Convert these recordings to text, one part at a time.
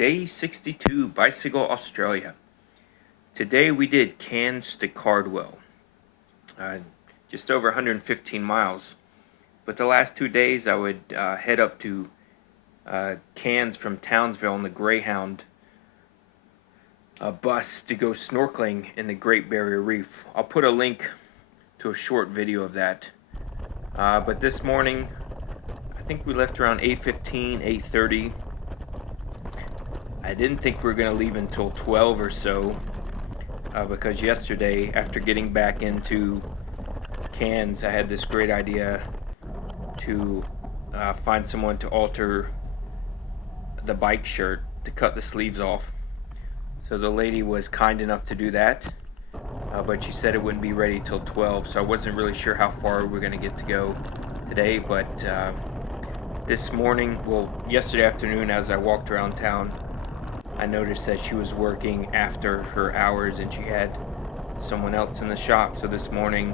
Day 62, Bicycle Australia. Today we did Cairns to Cardwell, just over 115 miles. But the last 2 days I would head up to Cairns from Townsville on the Greyhound bus to go snorkeling in the Great Barrier Reef. I'll put a link to a short video of that. But this morning, I think we left around 8:15, 8:30. I didn't think we were going to leave until 12 or so, because yesterday, after getting back into Cairns, I had this great idea to find someone to alter the bike shirt, to cut the sleeves off. So the lady was kind enough to do that, but she said it wouldn't be ready till 12, so I wasn't really sure how far we're going to get to go today. But this morning, yesterday afternoon, as I walked around town, I noticed that she was working after her hours and she had someone else in the shop. So this morning,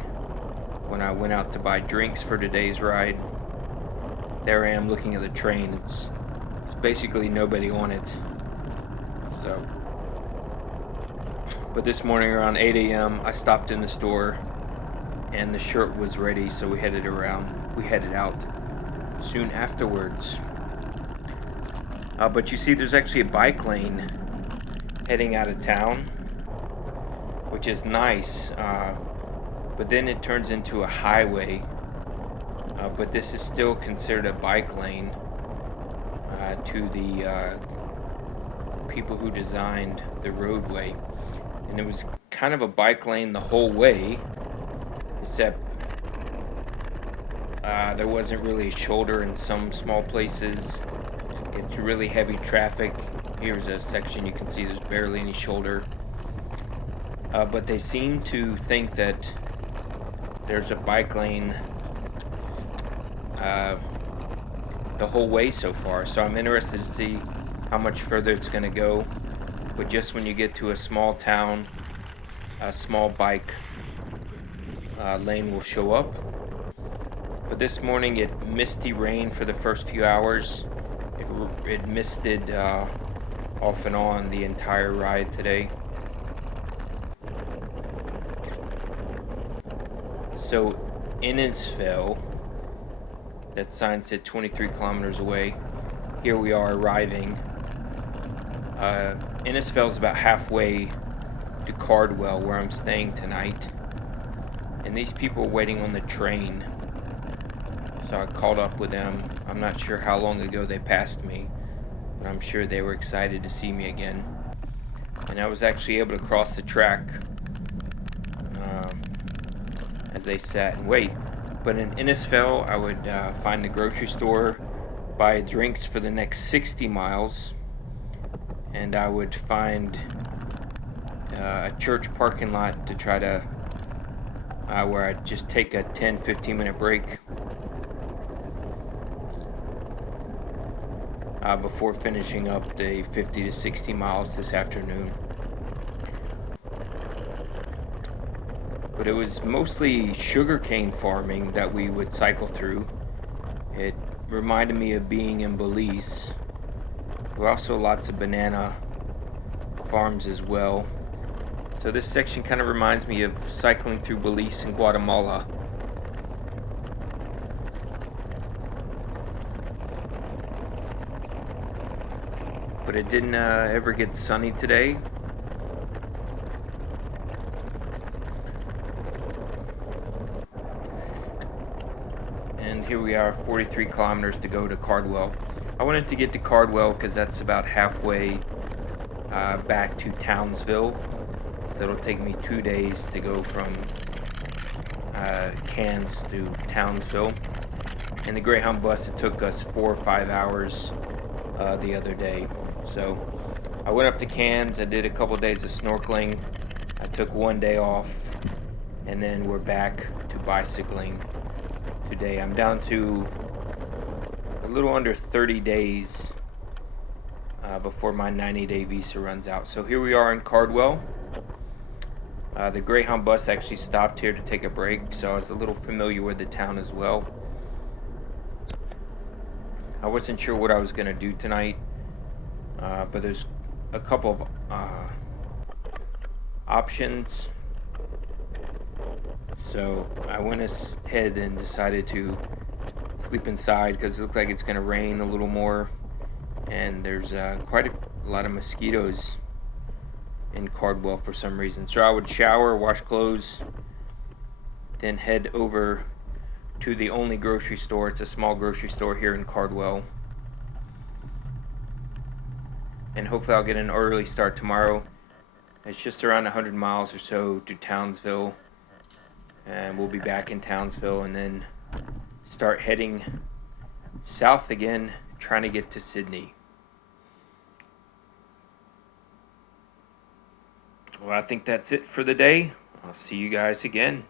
when I went out to buy drinks for today's ride, there I am looking at the train. It's basically nobody on it. So, but this morning around 8 a.m. I stopped in the store and the shirt was ready, so we headed out soon afterwards. But you see, there's actually a bike lane heading out of town, which is nice. But then it turns into a highway. But this is still considered a bike lane to the people who designed the roadway. And it was kind of a bike lane the whole way, except there wasn't really a shoulder in some small places. It's really heavy traffic. Here's a section you can see there's barely any shoulder. But they seem to think that there's a bike lane the whole way so far. So I'm interested to see how much further it's going to go. But just when you get to a small town, a small bike lane will show up. But this morning it misty rained for the first few hours. It misted off and on the entire ride today. So Innisfail, that sign said 23 kilometers away. Here we are arriving. Innisfail is about halfway to Cardwell, where I'm staying tonight. And these people are waiting on the train. So I called up with them. I'm not sure how long ago they passed me, but I'm sure they were excited to see me again. And I was actually able to cross the track as they sat and wait. But in Innisfail, I would find a grocery store, buy drinks for the next 60 miles, and I would find a church parking lot to try to, where I'd just take a 10-15 minute break before finishing up the 50 to 60 miles this afternoon. But it was mostly sugarcane farming that we would cycle through. It reminded me of being in Belize. There were also lots of banana farms as well. So this section kind of reminds me of cycling through Belize and Guatemala. But it didn't ever get sunny today. And here we are, 43 kilometers to go to Cardwell. I wanted to get to Cardwell because that's about halfway back to Townsville. So it'll take me 2 days to go from Cairns to Townsville. And the Greyhound bus, it took us 4 or 5 hours the other day. So I went up to Cairns. I did a couple days of snorkeling. I took 1 day off, and then we're back to bicycling today. I'm down to a little under 30 days before my 90-day visa runs out. So here we are in Cardwell. The Greyhound bus actually stopped here to take a break, so I was a little familiar with the town as well. I wasn't sure what I was going to do tonight. but there's a couple of options. So I went ahead and decided to sleep inside because it looked like it's going to rain a little more, and there's quite a lot of mosquitoes in Cardwell for some reason. So I would shower, wash clothes, then head over to the only grocery store. It's a small grocery store here in Cardwell, and hopefully I'll get an early start tomorrow. It's just around 100 miles or so to Townsville, and we'll be back in Townsville and then start heading south again, trying to get to Sydney. Well, I think that's it for the day. I'll see you guys again.